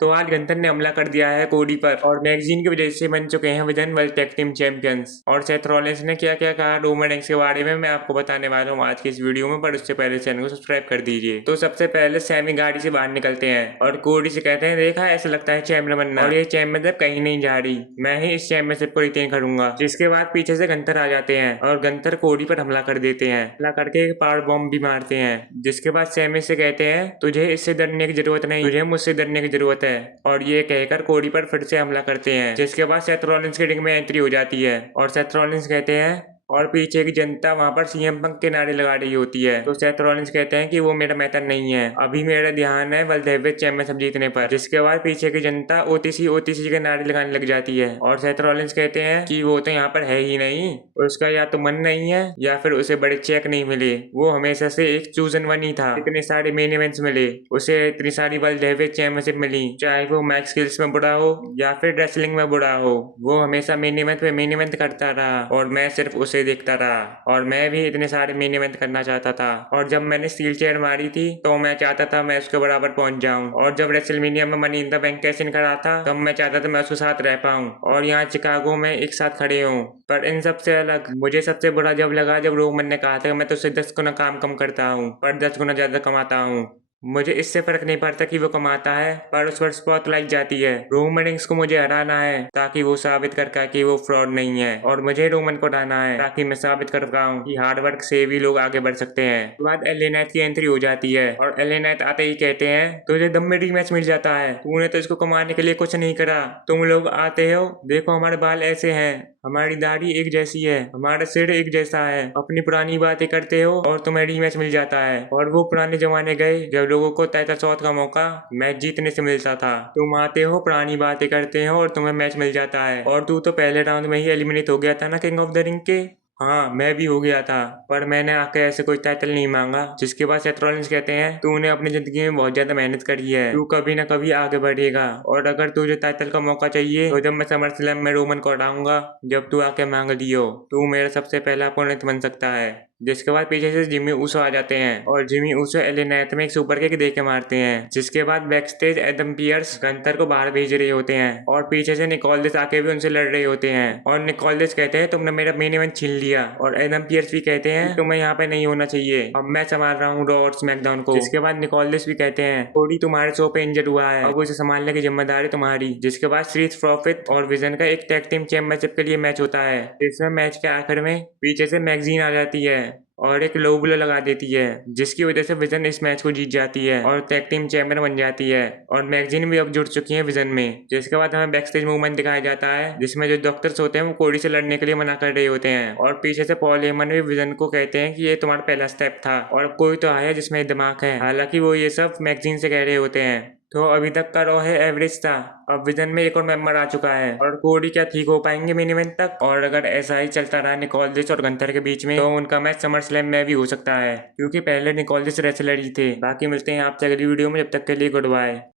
तो आज गंथर ने हमला कर दिया है कोडी पर और मैगजीन की वजह से बन चुके हैं vision world tag team champions. और सेथ रॉलिंस ने क्या क्या कहा रोमन रेंस के बारे में मैं आपको बताने वाला हूँ आज की इस वीडियो में, पर उससे पहले चैनल को सब्सक्राइब कर दीजिए। तो सबसे पहले सैमी गाड़ी से बाहर निकलते हैं और कोडी से कहते हैं देखा ऐसा लगता है चैंपियन बनना, और ये चैंपियनशिप कहीं नहीं जा रही, मैं ही इस चैंपियनशिप को रिटेन करूंगा। जिसके बाद पीछे से गंथर आ जाते हैं और गंथर कोडी पर हमला कर देते हैं, हमला करके एक पावर बॉम्ब भी मारते हैं। जिसके बाद सैमी से कहते हैं तुझे इससे डरने की जरूरत नहीं, तुझे मुझसे डरने की जरूरत है, और ये कहकर कोडी पर फिर से हमला करते हैं। जिसके बाद सेथ रॉलिंस की रिंग में एंट्री हो जाती है और सेथ रॉलिंस कहते हैं और पीछे की जनता वहां पर सीएम पंक के नारे लगा रही होती है। तो सेथ रॉलिंस कहते हैं कि वो मेरा मैटर नहीं है, अभी मेरा ध्यान है वर्ल्ड हेवीवेट चैंपियनशिप जीतने पर। जिसके बाद पीछे की जनता ओटीसी ओटीसी के नारे लगाने लग जाती है और सेथ रॉलिंस कहते हैं कि वो तो यहाँ पर है ही नहीं, उसका या तो मन नहीं है या फिर उसे बड़े चेक नहीं मिले, वो हमेशा से एक चूजन वन ही था। इतने सारे मेन इवेंट्स मिले उसे, इतनी सारी वर्ल्ड हेवीवेट चैंपियनशिप मिली, चाहे वो मैक्स स्किल्स में बुरा हो या फिर रेसलिंग में बुरा हो, वो हमेशा मेन इवेंट पे मेन इवेंट करता रहा और मैं सिर्फ उसे देखता रहा। और मैं भी इतने सारे मेन इवेंट करना चाहता था, और जब मैंने स्टील चेयर मारी थी तो मैं चाहता था मैं उसके बराबर पहुंच जाऊं, और जब रेसलमेनिया में money in the bank cash in करा था तब मैं चाहता था मैं उसके साथ रह पाऊं और यहाँ चिकागो में एक साथ खड़े हूँ। पर इन सबसे अलग मुझे सबसे बुरा जब लगा जब रोमन ने कहा था मैं तुझसे 10 गुना काम कम करता हूँ पर 10 गुना ज्यादा कमाता हूँ। मुझे इससे फर्क नहीं पड़ता कि वो कमाता है, पर उस पर स्पॉटलाइट जाती है। रोमन रिंग्स को मुझे हराना है ताकि वो साबित कर पाए कि वो फ्रॉड नहीं है, और मुझे रोमन को हराना है ताकि मैं साबित कर पाऊँ कि हार्ड वर्क से भी लोग आगे बढ़ सकते हैं। उसके बाद एलए नाइट की एंट्री हो जाती है और एलए नाइट आते ही कहते हैं तुझे दम में रीमैच मिल जाता है, तूने तो इसको कमाने के लिए कुछ नहीं करा, तुम लोग आते हो देखो हमारे बाल ऐसे हैं, हमारी दाढ़ी एक जैसी है, हमारा सिर एक जैसा है, अपनी पुरानी बातें करते हो और तुम्हें रीमैच मिल जाता है। और वो पुराने जमाने गए जब लोगों को टाइटल शॉट का मौका मैच जीतने से मिलता था, तुम आते हो पुरानी बातें करते हो और तुम्हें मैच मिल जाता है, और तू तो पहले राउंड में ही एलिमिनेट हो गया था ना किंग ऑफ द रिंग के। हाँ मैं भी हो गया था, पर मैंने आके ऐसे कोई टाइटल नहीं मांगा। जिसके बाद सेथ रॉलिंस कहते हैं तूने अपनी जिंदगी में बहुत ज्यादा मेहनत करी है, तू कभी ना कभी आगे बढ़ेगा, और अगर तुझे टाइटल का मौका चाहिए तो जब मैं समर स्लैम में रोमन को हटाऊंगा जब तू आके मांग लियो, तू मेरा सबसे पहला अपोनेंट बन सकता है। जिसके बाद पीछे से जिमी ऊसो आ जाते हैं और जिमी ऊसो एले नाइट में एक सुपर किक दे के मारते हैं। जिसके बाद back stage Adam Pearce Gunther को बाहर भेज रहे होते हैं और पीछे से निकोलस आके भी उनसे लड़ रहे होते हैं, और निकोलस कहते हैं तुमने मेरा मेन इवेंट छीन लिया, और एडम पियर्स भी कहते हैं तुम्हें यहाँ पे नहीं होना चाहिए, अब मैं संभाल रहा हूँ रॉ और स्मैकडाउन को। जिसके बाद निकोलस भी कहते हैं कोडी तुम्हारे शो पे इंजर्ड हुआ है, अब उसे संभालने की जिम्मेदारी तुम्हारी। जिसके बाद स्ट्रीट प्रॉफिट और विजन का एक टैग टीम चैंपियनशिप के लिए मैच होता है, इसमें मैच के आखिर में पीछे से मैगजीन आ जाती है और एक लो ब्लो लगा देती है, जिसकी वजह से विजन इस मैच को जीत जाती है और टैग टीम चैंपियन बन जाती है, और मैगजीन भी अब जुड़ चुकी है विजन में। जिसके बाद हमें बैक स्टेज मूवमेंट दिखाया जाता है जिसमें जो डॉक्टर्स होते हैं वो कोडी से लड़ने के लिए मना कर रहे होते हैं, और पीछे से पॉल हेमन भी विजन को कहते हैं कि ये तुम्हारा पहला स्टेप था और कोई तो आया जिसमें दिमाग है, हालांकि वो ये सब मैगजीन से कह रहे होते हैं। तो अभी तक का रॉ है एवरेज था, अब विजन में एक और मेंबर आ चुका है, और कोडी क्या ठीक हो पाएंगे मेन इवेंट तक, और अगर ऐसा ही चलता रहा निकोलस और गंथर के बीच में तो उनका मैच समर स्लैम में भी हो सकता है, क्योंकि पहले निकोलस रेसलर ही थे। बाकी मिलते हैं आपसे अगली वीडियो में, जब तक के लिए गुड बाय।